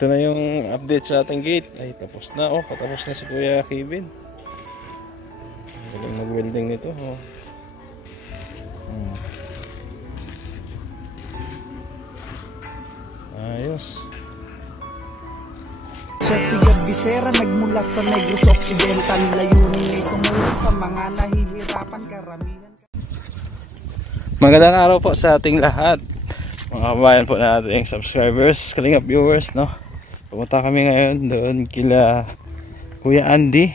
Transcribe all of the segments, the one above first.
Ito na yung update sa ating gate. Ay, tapos na. Oh, patapos na si Kuya Kevin. Galing mag-welding nito. Oh. Ayos. Siya si Bisera nagmula sa Negros Occidental. Layunin ay tumulong sa mga nahihirapan karamihan. Magandang araw po sa ating lahat. Mga kabayan po natin, subscribers, kalingap viewers, no? Pumunta kami ngayon doon kila Kuya Andy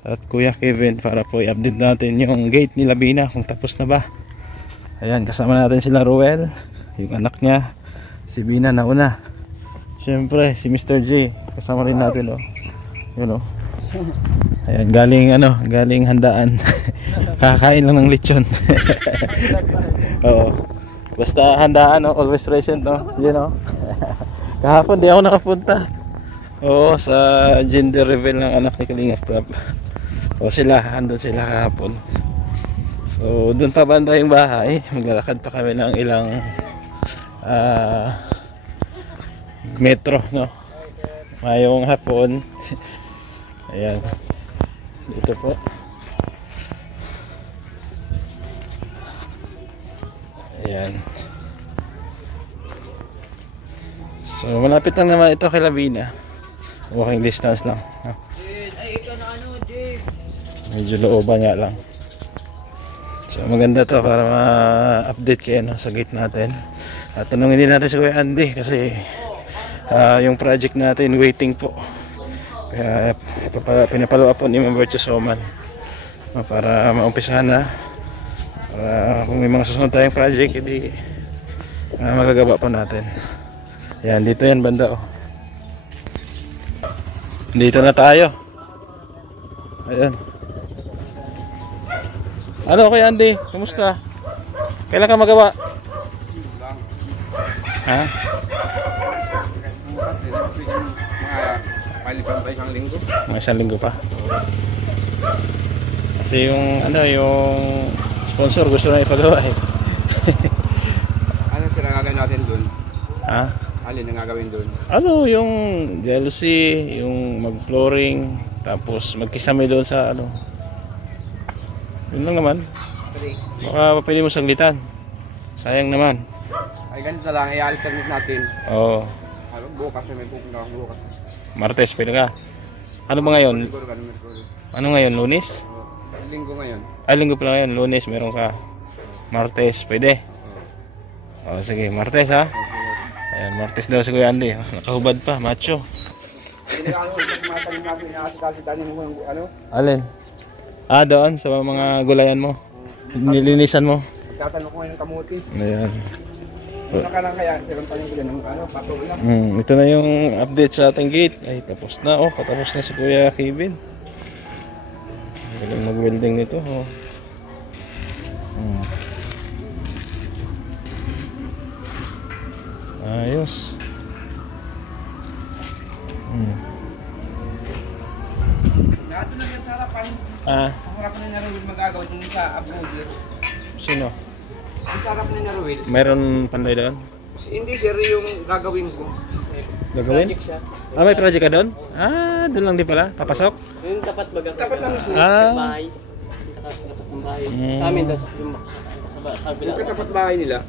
at Kuya Kevin para po i-update natin yung gate ni Labina kung tapos na ba. Ayan, kasama natin sila Ruel, yung anak niya, si Bina na una. Siyempre, si Mr. J, kasama rin natin, oh. Yun, oh. Ayan, galing handaan. Kakain lang ng lechon. Oo. Basta handaan, no? Always present, no? You know? Kahapon di ako nakapunta. Oo, sa gender reveal ng anak ni Kalingap Prab. O sila, andun sila kahapon. So, dun pa banda yung bahay. Maglalakad pa kami ng ilang metro, no? Mayong hapon. Ayan. Dito po. Ayan. So malapit lang naman ito kay Labina. Walking distance lang. Ay, ikaw na ano, Jay? Medyo looban nga lang. So maganda to para ma-update kayo, no, sa gate natin. At tanungin din natin si Kuya Andy kasi yung project natin waiting po. Kaya pinapalo up po ni Member Chosoman para maumpisahan na. Para kung may mga susunod tayong project, hindi magagawa pa natin. Yan, dito yan banda, oh. Dito na tayo. Ayan. Ano Kuya Andy? Kumusta? Kailan ka magawa? Ha? Mga isang linggo pa. Kasi yung yung sponsor gusto na ipagawa eh. Ano pinagagawin natin dun? Ha? Alin ang gagawin dun? Ano yung jealousy, yung mag-flooring, tapos magkisame doon sa ano. Yun lang naman. Baka pwede mo saglitan. Sayang naman. Ay ganito lang, i-alternate natin. Oo. Ano, bukas may pupunta akong bukas. Martes pwede ka. Ano ba ngayon? Ano ngayon? Lunes? Linggo ngayon. Ay, linggo pala ngayon. Lunes meron ka. Martes pwede. O sige, Martes ha. Ayan, Martes daw si Kuya Andy. Nakahubad pa, macho. Alin? Ah, doon sa mga gulayan mo. Nilinisan mo. Tatanong ko ngayon ng kamuti. Ayan. Ano ka lang kaya? Silang paningin ng patuloy lang. Ito na yung update sa ating gate. Ay, tapos na. Oh, patapos na si Kuya Kevin. Galing mag-welding nito. Oh. Ayos. Nato lang yan sa harapan. Sa harapan ni Naruel magagawin yung sa uploader. Sino? Sa harap ni Naruel. Mayroon panday doon? Hindi sir, yung gagawin ko. Gagawin? Ah, may project ka doon? Ah, doon lang din pala. Papasok? Yung tapat baga. Tapat lang siya. Bahay. Tapat ng bahay. Sa amin, tapos yung sa kabila. Yung katapat bahay nila.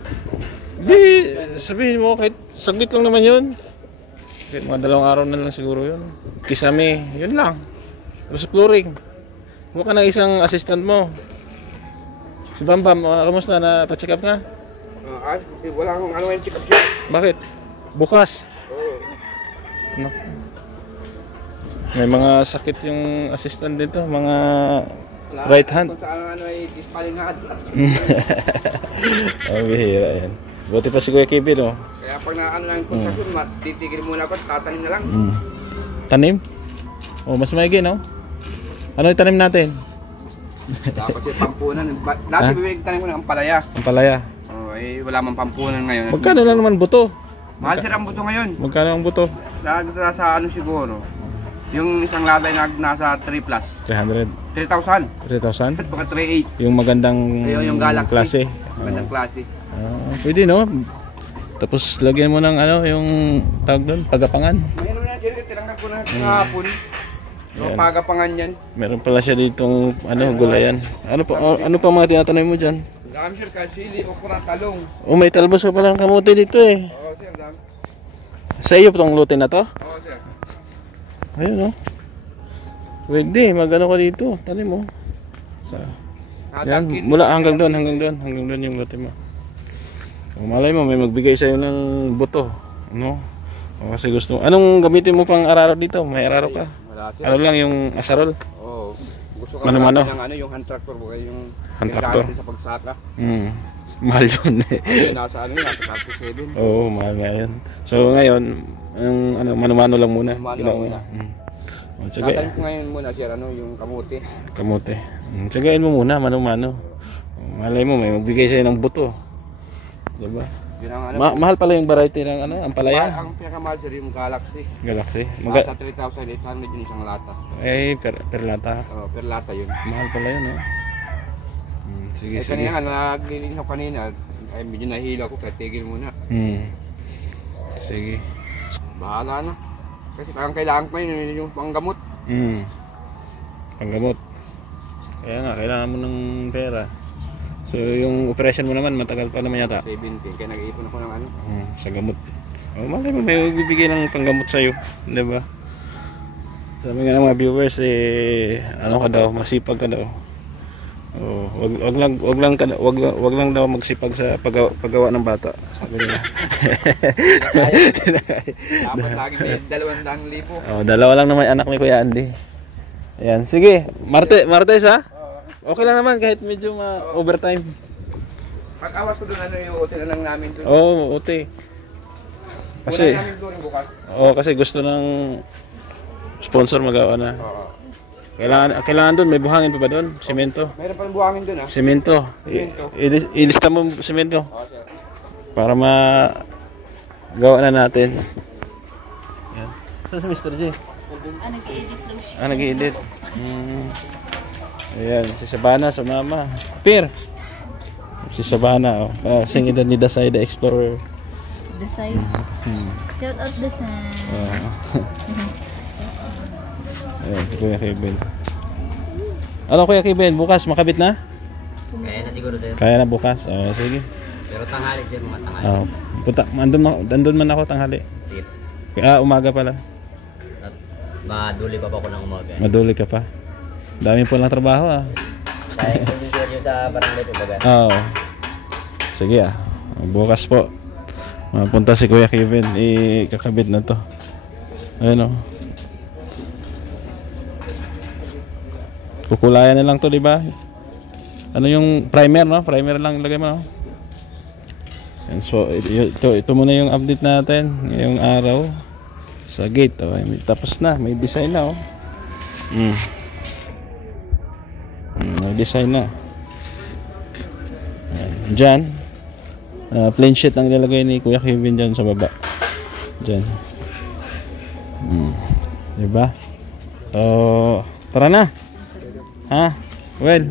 Hindi, sabihin mo kahit saglit lang naman yun. Kahit mga 2 araw na lang siguro yun. Kisame, yun lang. Tapos flooring. Huwag ka ng isang assistant mo. Si Bambam, kamusta na pa-check up na? Wala akong ano yung check up siya. Bakit? Bukas. Oo. No. May mga sakit yung assistant dito, mga right hand. Kung saan ano ay dispalingad. Oh, bihira yan. Buti pa si Kuya Kevin, oh. Kaya pag na ano lang yung construction, titigil muna ako, tatanim na lang. Tanim? Oh, mas maigi, no? Ano itanim natin? Dapat yung pampunan. Dati bibig tanim ko ng ampalaya. Ampalaya. Oh, eh wala mang pampunan ngayon. Magkano lang naman buto? Mahal sir ang buto ngayon. Magkano ang buto? Nasa ano siguro. Yung isang latay nasa 3 plus. 300. 3,000. 3,000? At baka 3,800. Yung magandang Yung Galaxy. klase. Magandang klase. Pwede, no? Tapos lagyan mo ng ano, yung tawag doon, pagapangan. Mayroon na dyan, tinanggal ko na kahapon. So, pagapangan yan. Meron pala siya ditong ano, gulayan. Ano pa mga tinatanim mo diyan? Dami sir, kasili, okra, talong. Oh, may talbos ka palang kamote dito eh. Oo sir, dami. Sa iyo tong lote na to? Oo sir. Ayun oh. Pwede, magano ka dito. Tanim mo. Yan, mula hanggang doon yung lote mo. O, malay mo, may magbigay sa'yo ng buto. No? O, kasi gusto mo. Anong gamitin mo pang araro dito? May araro ka? Wala sir. Ano lang yung asarol? Oo. Gusto ko Mano-mano? ng ano, yung hand tractor mo, yung Hand tractor? yung gamit sa pagsaka. Mahal yun eh. Ayun, nasa ano yun, nasa 37. Oo, mahal nga yun. So ngayon, ang ano, mano-mano lang muna. Mano-mano lang muna. O, tsagay. Tatanim ko ngayon muna sir, ano, yung kamote. Kamote. Tsagayin mo muna, mano-mano. Malay mo, may magbigay sa'yo ng buto. Diba? Yun ang ano. Mahal pala yung variety ng ano, ampalaya. Ang pinakamahal sir, yung Galaxy. Galaxy. Nasa 3,800 yun isang lata. Eh, per lata. Oo, per lata yun. Mahal pala yun, oh. Sige, Eh, sige. kanina, naglilinis ako kanina, ay medyo nahilo ako, kaya tigil muna. Sige. Bahala na. Kasi parang kailangan ko yun, yung panggamot. Panggamot. Kaya nga, kailangan mo ng pera. So, yung operation mo naman, matagal pa naman yata. 17, kaya nag-iipon ako ng ano. Sa gamot. Oh, malay mo, may bibigay ng panggamot sa'yo. Diba? Sabi nga ng mga viewers, ano ka daw, masipag ka daw. Oh, wag lang daw magsipag sa paggawa ng bata. Sabi nila. Dapat lagi may 200,000. Oh, dalawa lang naman anak ni Kuya Andy. Ayan, sige. Martes ha? Okay lang naman kahit medyo overtime. Pag awas ko doon, ano yung hotel na lang namin doon. Oo, okay. Kasi namin doon bukas. kasi gusto ng sponsor magawa na. Oo. Kailangan doon, may buhangin pa ba doon? Semento. Meron pa ng buhangin doon Semento. Ilista mo semento. Oo sir. Para gawa na natin. Yan. Saan si Mr. J? Nag-i-edit daw siya. Nag-i-edit. Ayan, si Sabana sa mama. Pir! Si Sabana, oh. Kasing edad ni Dasay the Explorer. Dasay. Shout out Dasay. Ayan, si Kuya Kevin. Ano Kuya Kevin, bukas makabit na? Kaya na siguro sir. Kaya na bukas? Sige. Pero tanghali sir, mga tanghali. Punta, andun man ako tanghali. Sige. Umaga pala. At maduli pa ako ng umaga. Maduli ka pa. Dami po lang trabaho Kaya hindi sir yung sa barangay po baga. Oo. Sige bukas po. Mapunta si Kuya Kevin. Kakabit na to. Ayun o. Kukulayan na lang to, di ba? Ano yung primer, no? Primer lang ilagay mo, no? And so, ito muna yung update natin ngayong araw sa gate. Tapos na, may design na, oh. May design na. Diyan, plain sheet ang nilalagay ni Kuya Kevin dyan sa baba. Diyan. Diba? Tara na. Ha? Well,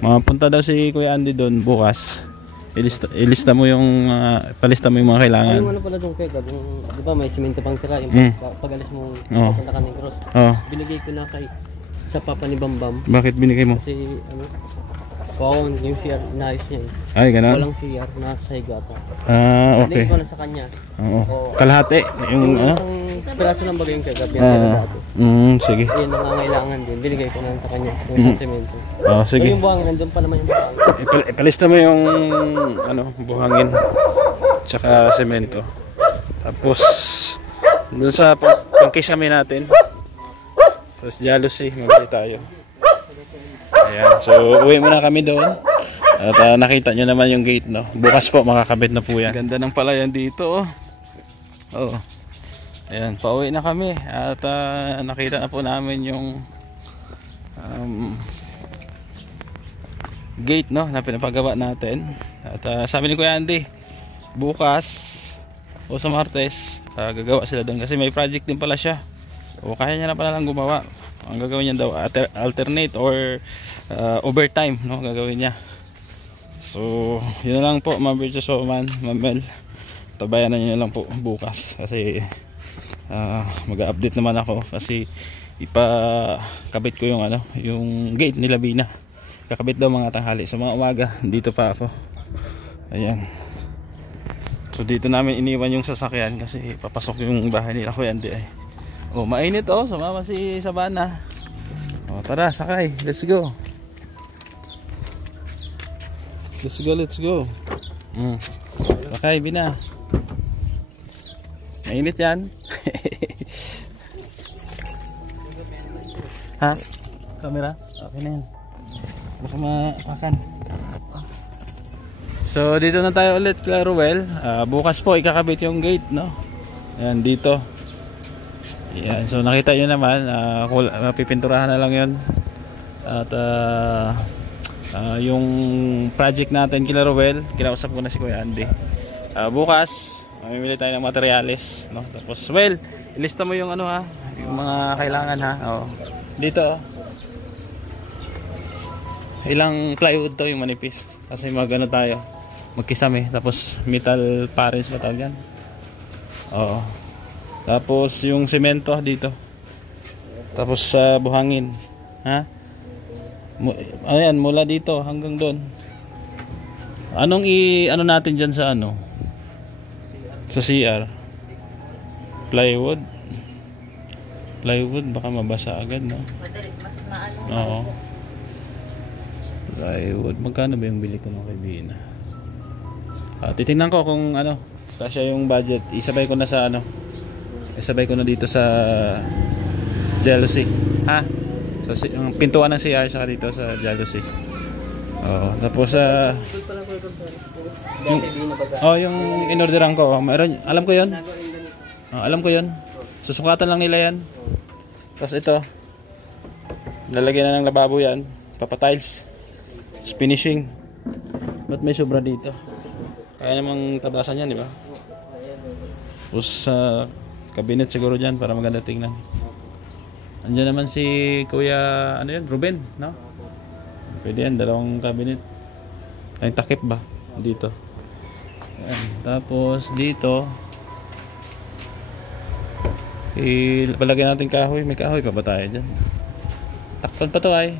mapunta daw si Kuya Andy doon bukas. Ilista mo yung palista mo yung mga kailangan. Ano pala doon kay Gab? Di ba may simento pang tira yung pag-alis mo papunta ka ng cross. Binigay ko na kay sa papa ni Bambam. Bakit binigay mo? Kasi ano, yung CR naayos niya eh. Ay, ganun? Walang CR na sa higata. Okay. Binigay ko na sa kanya. Oo. Kalahati. Yung ano? Isang piraso ng bagay yung kay Gab. Yan tira dati. Sige. Yan nangangailangan din. Binigay ko na sa kanya. Yung isang semento. Sige. Yung buhangin, nandun pa naman yung buhangin. Ipalista mo yung buhangin tsaka semento. Tapos doon sa pangkisame natin. Tapos jealousy, magbili tayo. Ayan. So uwi muna kami doon. At nakita nyo naman yung gate, no? Bukas po makakabit na po yan. Ganda ng palayan dito, oh. Ayan, pauwi na kami. At nakita na po namin yung gate, no, na pinapagawa natin. At sabi ni Kuya Andy, bukas o sa Martes gagawa sila doon kasi may project din pala siya. O kaya niya na pala lang gumawa. Ang gagawin niya daw alternate or overtime, no, gagawin niya. So yun lang po, Ma'am Virtuous Woman, Ma'am Mel. tabayan na nyo lang po bukas kasi mag-update naman ako kasi ipakabit ko yung yung gate nila Bina. Kakabit daw mga tanghali, so mga umaga dito pa ako. Ayan, so dito namin iniwan yung sasakyan kasi papasok yung bahay nila Kuya Andy ay. Oh, mainit oh, sumama si Sabana. Oh, tara sakay, let's go. Let's go. Sakay Bina. Mainit yan. Ha? Camera? Okay na yan. Baka makan. So dito na tayo ulit kay Ruel. Bukas po ikakabit yung gate, no? Ayan dito. Ayan, so nakita nyo naman, pipinturahan na lang yun. At yung project natin kila Ruel, kinausap ko na si Kuya Andy. Bukas mamimili tayo ng materyales, no? Tapos well, ilista mo yung yung mga kailangan ha. Oh. Dito ilang plywood to yung manipis kasi tayo magkisame, tapos metal parents ba tawag yan? Oo. Tapos yung semento dito, tapos sa buhangin ha. Ayan, mula dito hanggang doon. Anong natin dyan sa sa CR? Plywood baka mabasa agad, no? Oo. Plywood, magkano ba yung bili ko ng kaibigan? Titingnan ko kung kasya yung budget. Isabay ko na sa isabay ko na dito sa Jealousy ha, yung pintuan ng CR saka dito sa Jealousy. Oo, tapos yung inorderan ko, meron, alam ko yun. Alam ko yun. Susukatan lang nila yan. Tapos ito, lalagyan na ng lababo yan, papatiles, finishing. Ba't may sobra dito? Kaya namang tabasan yan, di ba? Tapos cabinet siguro dyan para maganda tingnan. Andiyan naman si Kuya Ruben, no? Pwede yan, dalawang cabinet. Ay, takip ba? Dito. Ayan. Tapos dito palagyan natin kahoy. May kahoy pa ba tayo dyan? Takpan pa to ay.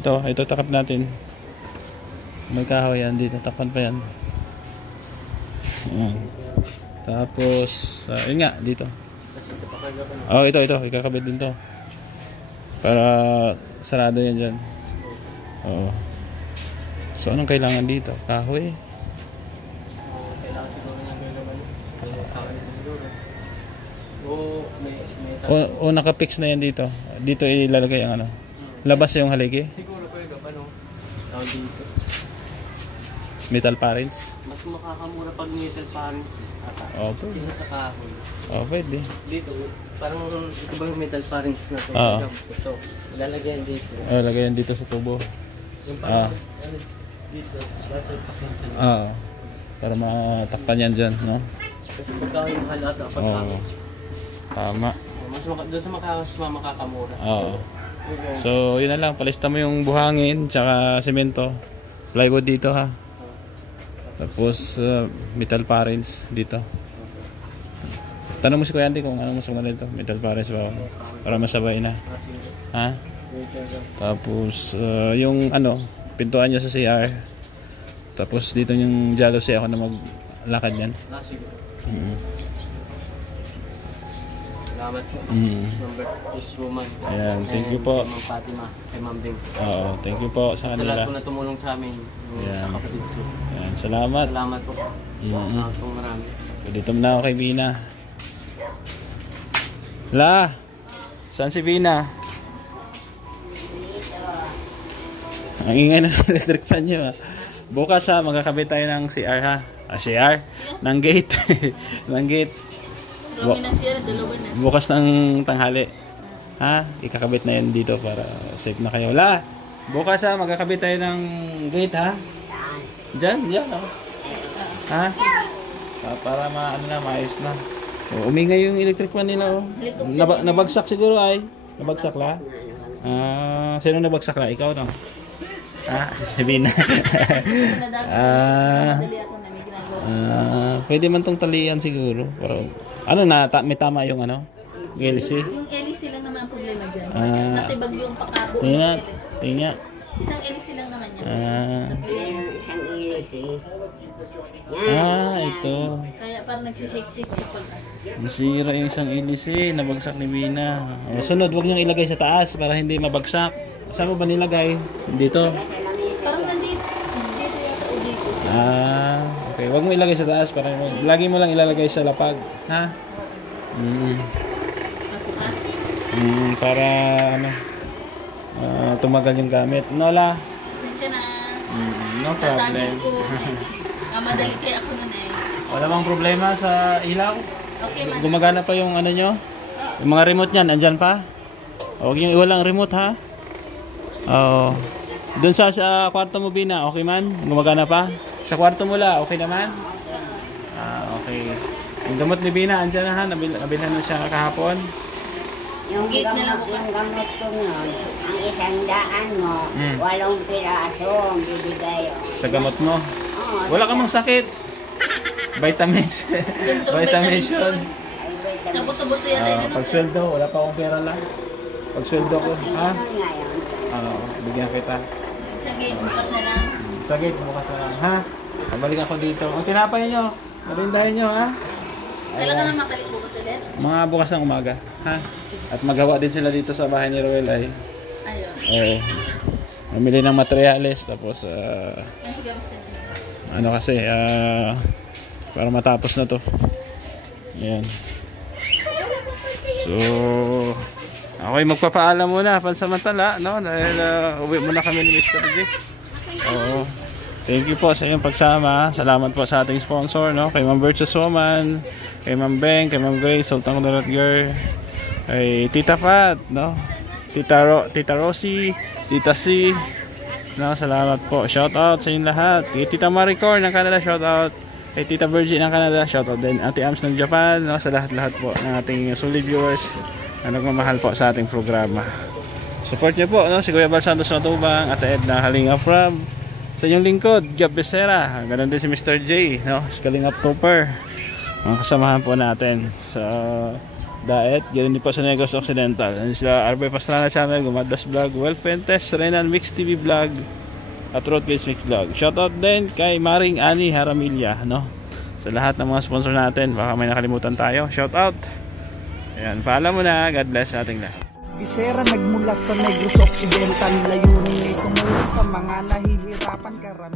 Ito takap natin. May kahoy yan dito, takpan pa yan. Ayan. Tapos yun nga dito. Ito ikakabit din to para sarado yan dyan. Oo. So anong kailangan dito? Kahoy. Kailangan siguro ng kahoy siguro. O nakapix na yan dito. Dito ilalagay ang labas yung haligi. Siguro ko yung tawag dito. Metal parents. Mas makakamura pag metal parents. Pwede. Isa sa kahoy. Pwede. Dito, parang ito ba yung metal parents na ito? Ito, lalagyan dito. Lagyan dito sa tubo. Yung parang dito, basta takpan para matakpan yan dyan, no? kasi pagkahoy mahal ata pag tama. doon sa makakamura. So yun na lang, palista mo yung buhangin tsaka semento, plywood dito ha, tapos metal parents dito. Tanong mo si Kuya Andy kung ano mas maganda dito, metal parents ba para masabay na ha. Tapos yung pintuan niya sa CR, tapos dito yung Jealousy ako na maglakad yan. Salamat po. Number is woman. Ayan, thank you po. Ma'am Fatima, kay Ma'am Bing. Thank you po sa kanila. Sa lahat po na tumulong sa amin, sa kapatid ko. Ayan, salamat. Salamat po. Salamat po marami. Dito na ako kay Bina. Saan si Bina? Ang ingay ng electric fan nyo ha. Bukas magkakabit tayo ng CR ha. CR? Ng gate. Ng gate. Bukas ng tanghali. Ha? Ikakabit na yan dito para safe na kayo. Bukas magkakabit tayo ng gate ha. Diyan ha? Para maayos na. Umingay yung electric fan nila nabagsak siguro ay. Nabagsak la? Sino nabagsak la? Ikaw no? Sabihin na. Pwede man tong talian siguro. Pero, ano na, may tama yung ano? LC? Yung LC lang naman ang problema dyan. Ah. Natibag yung pakabo ng Tingnan, LC. tingnan. Isang LC lang naman yan. Isang ilis eh. Ito. Kaya parang nagsishake-shake siya pag Nasira yung isang LC, nabagsak ni Bina. O, sunod, huwag niyong ilagay sa taas para hindi mabagsak. Saan mo ba nilagay? Dito. parang nandito. Dito yata o dito. Okay. Huwag mo ilagay sa taas para lagi mo lang ilalagay sa lapag. Ha? Pasok ka. Para ano, tumagal yung gamit. Nola? Pasensya na. No problem. Tatagin ko. Madali kaya ako nun eh. Wala bang problema sa ilaw? Okay man. Gumagana pa yung ano nyo? Yung mga remote niyan, andyan pa? Huwag yung iwalang remote ha? Oo. Doon sa kwarto mo, Bina, okay man? Gumagana pa? Sa kwarto mo la, okay naman? Okay. Yung gamot ni Bina, andyan na ha? Nabilhan na siya kahapon? Yung Gate nila gamot, bukas. yung gamot ko nun, ang 100 mo, 8 piraso ang bibigay. Sa gamot mo? Oo. Wala ka mang sakit. Vitamins. Sentro Vitamination. Sa buto-buto yata yun. Pag sweldo, wala pa akong pera lang. Pag sweldo ko, ha? Bigyan kita. Sa gate, bukas na lang. Sa gate, bukas na lang, ha? Pabalik ako dito. Ang tinapay niyo, marindahin niyo, ha? Kailangan na makalik bukas ulit. Mga bukas ng umaga, ha? At magawa din sila dito sa bahay ni Roel ay Ayun. mamili ng materyales tapos Yan si Gamston. ano kasi para matapos na to. Ayan. So okay, magpapaalam muna pansamantala, no? Dahil uwi muna kami ni Mr. J. Oo. Thank you po sa iyong pagsama. Salamat po sa ating sponsor, no? Kay Ma'am Virtuous Woman, kay Ma'am Beng, kay Ma'am Grace, Sultan Kudarat Girl, kay Tita Fat, no? Tita Rosie, Tita C, no? Salamat po. Shout out sa inyong lahat. Kay Tita Maricor ng Canada, shout out. Kay Tita Virgie ng Canada, shout out din. Ate Ams ng Japan, no? Sa lahat-lahat po ng ating solid viewers na nagmamahal po sa ating programa. Support niyo po, no? Si Kuya Bal Santos Matubang, Ate Edna Kalinga Prab, sa inyong lingkod, Gab Becerra, ganoon din si Mr. J, no? Si Kalingap Topper, mga kasamahan po natin sa Daet, ganoon din po sa Negros Occidental, sila Arbay Pastrana Channel, Gumadas Vlog, Well Fuentes, Renan Mix TV Vlog, at Road Gates Mix Vlog. Shoutout din kay Maring Ani Haramilla, no? Sa lahat ng mga sponsor natin, baka may nakalimutan tayo, shoutout. Ayan, paalam mo na, God bless sa ating lahat. Bisera nagmula sa Negros Occidental, layunin ay tumulong sa mga nahihirapan karamihan.